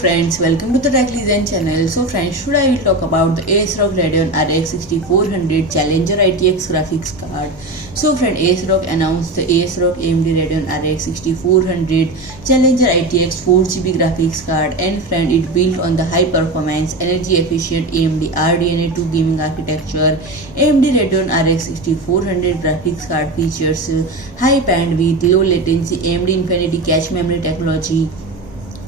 friends, welcome to the Tech Design channel. So friends, today I will talk about the ASRock Radeon RX 6400 Challenger ITX graphics card. So friend, ASRock announced the ASRock AMD Radeon RX 6400 Challenger ITX 4GB graphics card, and friend, it built on the high performance, energy efficient AMD RDNA 2 gaming architecture. AMD Radeon RX 6400 graphics card features high bandwidth, low latency AMD Infinity Cache memory technology,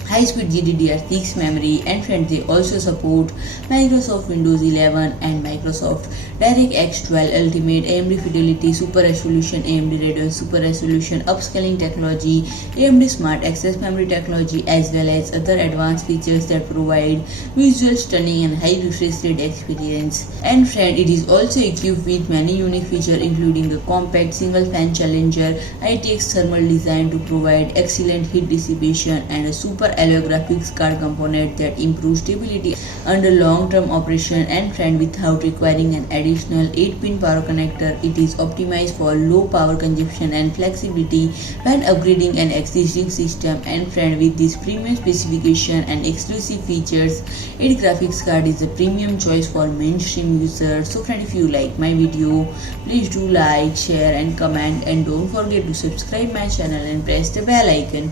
high-speed GDDR6 memory, and friends, they also support Microsoft Windows 11 and Microsoft DirectX 12 Ultimate, AMD Fidelity Super Resolution, AMD Radeon Super Resolution, upscaling technology, AMD Smart Access Memory technology, as well as other advanced features that provide visual stunning and high refresh rate experience. And friend, it is also equipped with many unique features, including a compact single-fan Challenger ITX thermal design to provide excellent heat dissipation, and a super alloy graphics card component that improves stability under long-term operation. And friend, without requiring an additional 8-pin power connector, it is optimized for low power consumption and flexibility when upgrading an existing system. And friend, with this premium specification and exclusive features, its graphics card is a premium choice for mainstream users. So friend, if you like my video, please do like, share and comment, and don't forget to subscribe my channel and press the bell icon.